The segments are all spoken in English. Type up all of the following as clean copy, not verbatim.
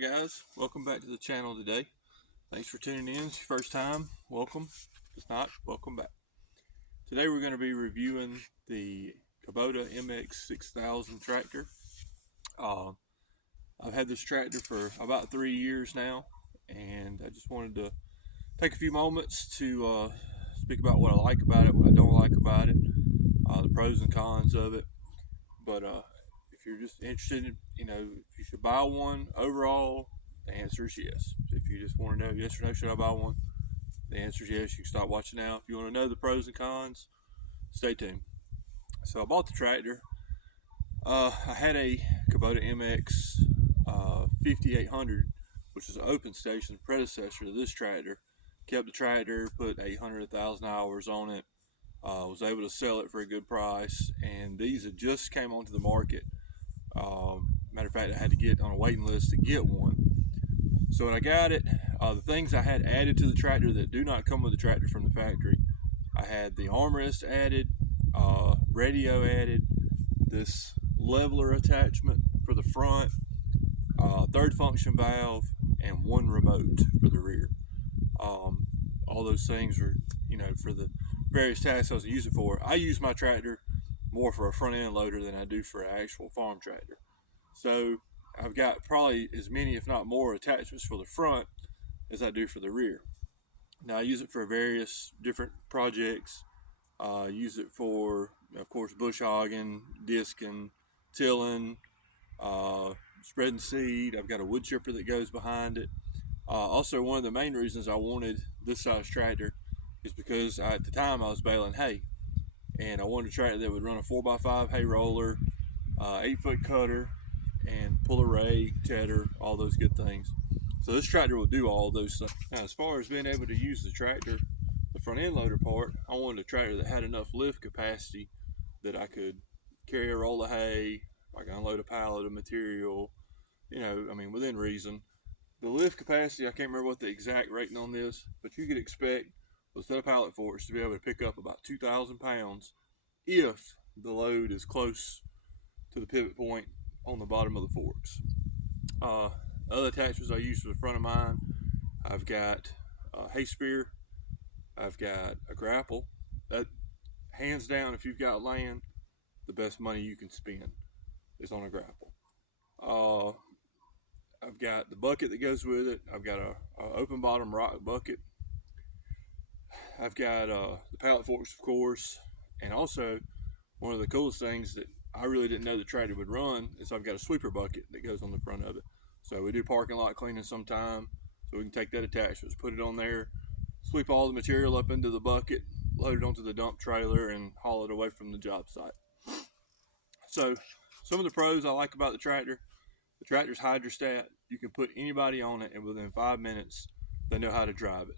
Alright guys, welcome back to the channel today. Thanks for tuning in. It's your first time, welcome. If it's not, welcome back. Today we're going to be reviewing the Kubota MX6000 tractor. I've had this tractor for about 3 years now, and I just wanted to take a few moments to speak about what I like about it, what I don't like about it, the pros and cons of it. But if you're just interested in, if you should buy one overall, the answer is yes. If you just want to know yes or no, should I buy one, the answer is yes. You can stop watching now. If you want to know the pros and cons, stay tuned. So I bought the tractor. I had a Kubota MX 5800, which is an open station predecessor to this tractor. Kept the tractor, put 800,000 hours on it. Was able to sell it for a good price, and these had just came onto the market. Matter of fact, I had to get on a waiting list to get one. So when I got it, the things I had added to the tractor that do not come with the tractor from the factory, I had the armrest added, radio added, this leveler attachment for the front, third function valve, and one remote for the rear. All those things were, for the various tasks I was using it for. I use my tractor more for a front end loader than I do for an actual farm tractor. So I've got probably as many, if not more, attachments for the front as I do for the rear. Now I use it for various different projects. Use it for, of course, bush hogging, disking, tilling, spreading seed. I've got a wood chipper that goes behind it. Also, one of the main reasons I wanted this size tractor is because at the time I was baling hay, and I wanted a tractor that would run a 4x5 hay roller, 8-foot cutter, and pull array, tedder, all those good things. So this tractor will do all those things. Now, as far as being able to use the tractor, the front end loader part, I wanted a tractor that had enough lift capacity that I could carry a roll of hay, I can unload a pallet of material, within reason. The lift capacity, I can't remember what the exact rating on this, but you could expect with a set of pallet forks to be able to pick up about 2,000 pounds if the load is close to the pivot point on the bottom of the forks. Other attachments I use for the front of mine, I've got a hay spear, I've got a grapple. That, hands down, if you've got land, the best money you can spend is on a grapple. I've got the bucket that goes with it. I've got a open bottom rock bucket. I've got the pallet forks, of course, and also one of the coolest things that I really didn't know the tractor would run is I've got a sweeper bucket that goes on the front of it. So we do parking lot cleaning sometime, so we can take that attachment, put it on there, sweep all the material up into the bucket, load it onto the dump trailer, and haul it away from the job site. So some of the pros I like about the tractor's hydrostat. You can put anybody on it, and within 5 minutes, they know how to drive it.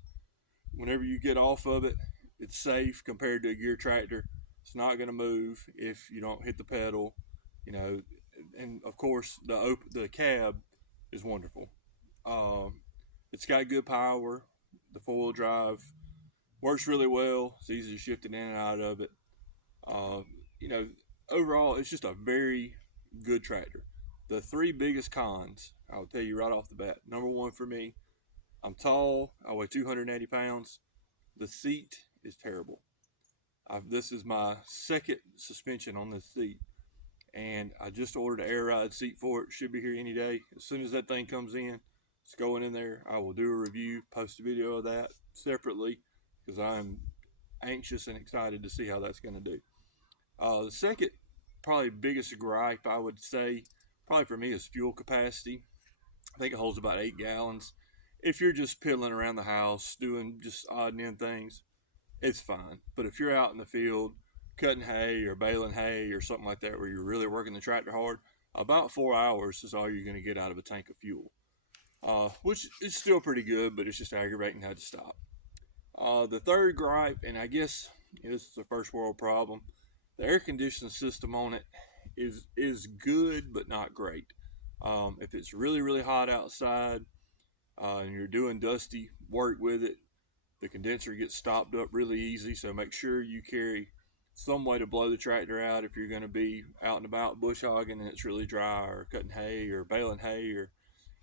Whenever you get off of it, it's safe compared to a gear tractor. It's not going to move if you don't hit the pedal, and of course the cab is wonderful. It's got good power. The 4-wheel drive works really well. It's easy to shift it in and out of it. Overall, it's just a very good tractor. The 3 biggest cons, I'll tell you right off the bat. Number 1 for me, I'm tall, I weigh 280 pounds. The seat is terrible. This is my second suspension on this seat, and I just ordered an air ride seat for it. Should be here any day. As soon as that thing comes in, it's going in there. I will do a review, post a video of that separately, because I'm anxious and excited to see how that's going to do. The second, probably biggest gripe I would say, probably for me, is fuel capacity. I think it holds about 8 gallons. If you're just piddling around the house, doing just odd and end things, it's fine. But if you're out in the field, cutting hay or baling hay or something like that, where you're really working the tractor hard, about 4 hours is all you're going to get out of a tank of fuel. Which is still pretty good, but it's just aggravating how to stop. The third gripe, and I guess this is a first world problem, the air conditioning system on it is good, but not great. If it's really, really hot outside, and you're doing dusty work with it, the condenser gets stopped up really easy. So make sure you carry some way to blow the tractor out if you're going to be out and about bush hogging and it's really dry, or cutting hay or baling hay, or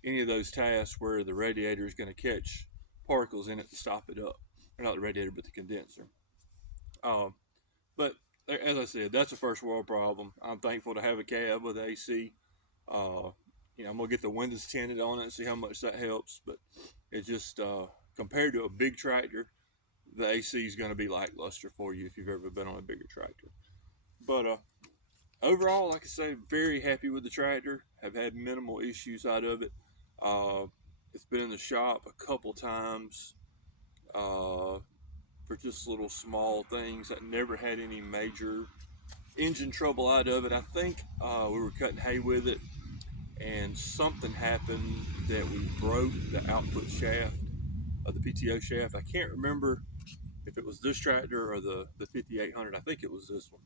any of those tasks where the radiator is going to catch particles in it to stop it up. Or not the radiator, but the condenser. Um, but as I said, that's a first world problem. I'm thankful to have a cab with AC. I'm gonna get the windows tinted on it and see how much that helps. But it just compared to a big tractor, the AC is gonna be lackluster for you if you've ever been on a bigger tractor. But overall, like I say, very happy with the tractor. Have had minimal issues out of it. Uh, it's been in the shop a couple times for just little small things. I never had any major engine trouble out of it. I think we were cutting hay with it, and something happened that we broke the output shaft of the PTO shaft. I can't remember if it was this tractor or the 5800. I think it was this one.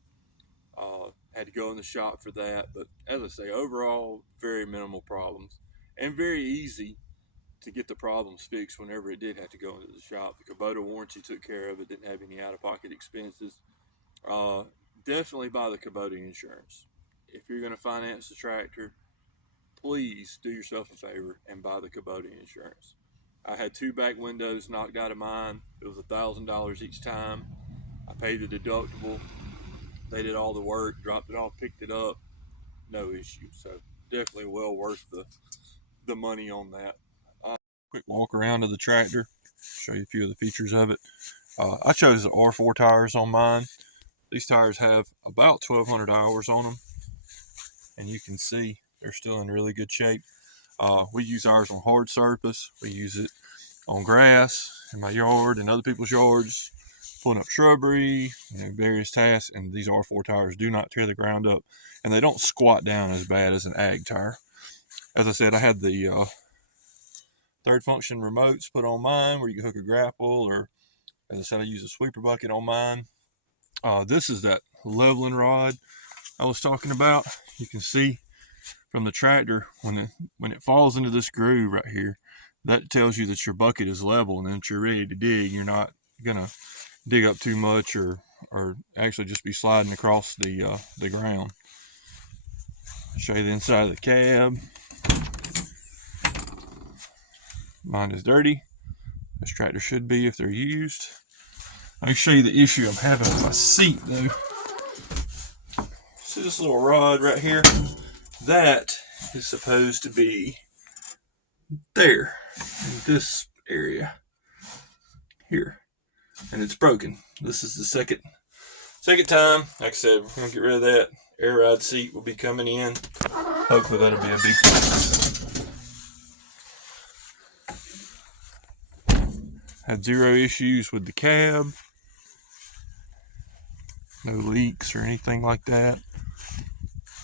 Had to go in the shop for that, but as I say, overall, very minimal problems and very easy to get the problems fixed whenever it did have to go into the shop. The Kubota warranty took care of it, didn't have any out-of-pocket expenses. Definitely buy the Kubota insurance. If you're going to finance the tractor, please do yourself a favor and buy the Kubota insurance. I had 2 back windows knocked out of mine. It was $1,000 each time. I paid the deductible. They did all the work, dropped it off, picked it up, no issue. So definitely well worth the money on that. Quick walk around of the tractor, show you a few of the features of it. I chose the R4 tires on mine. These tires have about 1,200 hours on them, and you can see they're still in really good shape. We use ours on hard surface. We use it on grass in my yard and other people's yards, pulling up shrubbery, various tasks. And these R4 tires do not tear the ground up, and they don't squat down as bad as an ag tire. As I said, I had the third function remotes put on mine where you can hook a grapple, or as I said, I use a sweeper bucket on mine. This is that leveling rod I was talking about. You can see from the tractor when it falls into this groove right here, that tells you that your bucket is level and that you're ready to dig. You're not gonna dig up too much or actually just be sliding across the ground. I'll show you the inside of the cab. Mine is dirty. This tractor should be if they're used. I'll show you the issue I'm having with my seat though. See this little rod right here? That is supposed to be there in this area here, and it's broken. This is the second time. Like I said, we're gonna get rid of that. Air ride seat will be coming in. Hopefully that'll be a big fix. Had zero issues with the cab. No leaks or anything like that.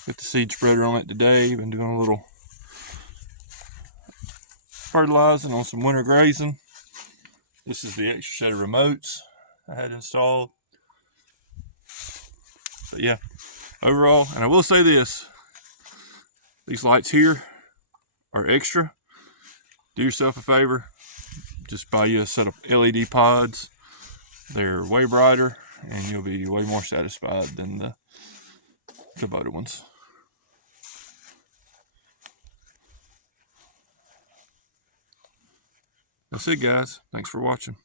Got the seed spreader on it today. Been doing a little fertilizing on some winter grazing. This is the extra set of remotes I had installed. But yeah, overall, and I will say this, these lights here are extra. Do yourself a favor, just buy you a set of LED pods. They're way brighter and you'll be way more satisfied than the Kubota ones. That's it, guys. Thanks for watching.